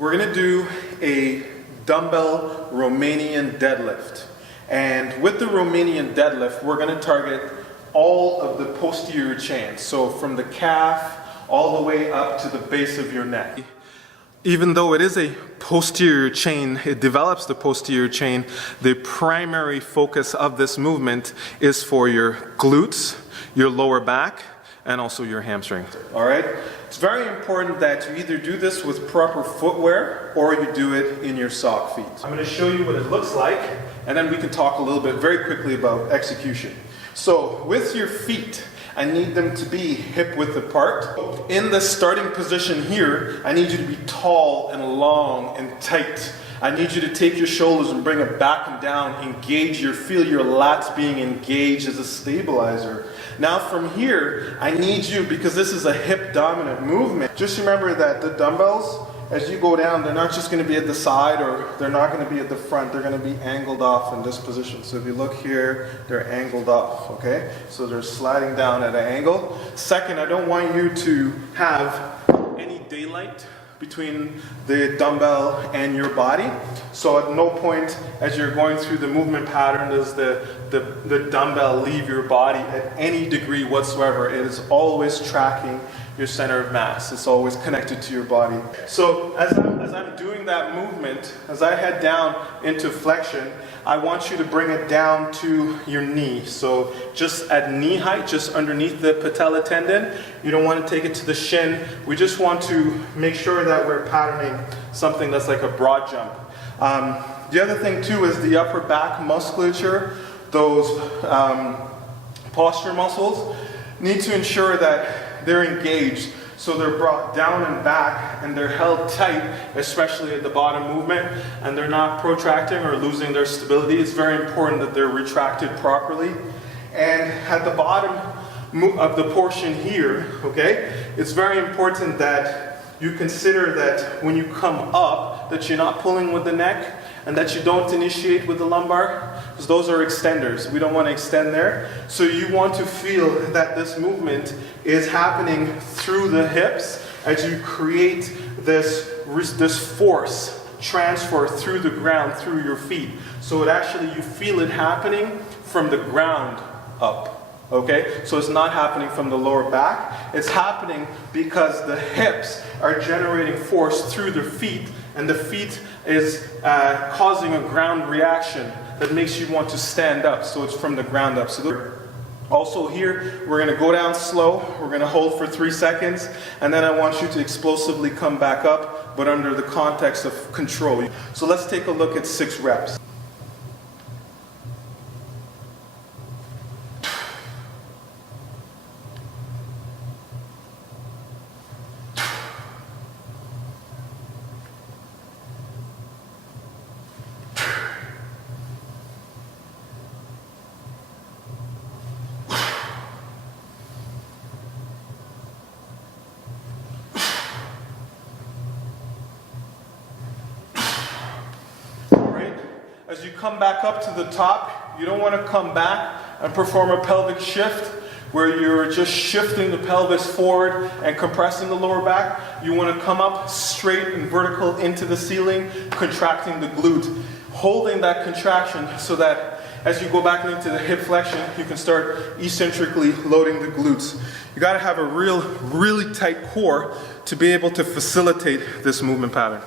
We're going to do a dumbbell Romanian deadlift. And with the Romanian deadlift, we're going to target all of the posterior chain. So from the calf all the way up to the base of your neck. Even though it is a posterior chain, it develops the posterior chain, the primary focus of this movement is for your glutes, your lower back, and also your hamstring. All right? It's very important that you either do this with proper footwear or you do it in your sock feet. I'm going to show you what it looks like, and then we can talk a little bit very quickly about execution. So with your feet, I need them to be hip width apart. In the starting position here, I need you to be tall and long and tight. I need you to take your shoulders and bring it back and down, feel your lats being engaged as a stabilizer. Now from here, I need you, because this is a hip dominant movement, just remember that the dumbbells, as you go down, they're not just going to be at the side or they're not going to be at the front, they're going to be angled off in this position. So if you look here, they're angled off, okay? So they're sliding down at an angle. Second, I don't want you to have any daylight between the dumbbell and your body. So at no point as you're going through the movement pattern does the dumbbell leave your body at any degree whatsoever. It is always tracking your center of mass. It's always connected to your body. So as I'm doing that movement, as I head down into flexion, I want you to bring it down to your knee. So just at knee height, just underneath the patella tendon. You don't want to take it to the shin. We just want to make sure that we're patterning something that's like a broad jump. The other thing too is the upper back musculature, those posture muscles, need to ensure that they're engaged. So they're brought down and back and they're held tight, especially at the bottom movement, and they're not protracting or losing their stability. It's very important that they're retracted properly. And at the bottom of the portion here, okay, it's very important that you consider that when you come up, that you're not pulling with the neck and that you don't initiate with the lumbar, because those are extenders. We don't want to extend there. So you want to feel that this movement is happening through the hips as you create this force transfer through the ground, through your feet. So it actually, you feel it happening from the ground up. Okay, so it's not happening from the lower back. It's happening because the hips are generating force through the feet, and the feet is causing a ground reaction that makes you want to stand up. So it's from the ground up. So also here, we're going to go down slow. We're going to hold for 3 seconds, and then I want you to explosively come back up, but under the context of control. So let's take a look at 6 reps. As you come back up to the top, you don't want to come back and perform a pelvic shift where you're just shifting the pelvis forward and compressing the lower back. You want to come up straight and vertical into the ceiling, contracting the glute, holding that contraction so that as you go back into the hip flexion, you can start eccentrically loading the glutes. You got to have a really tight core to be able to facilitate this movement pattern.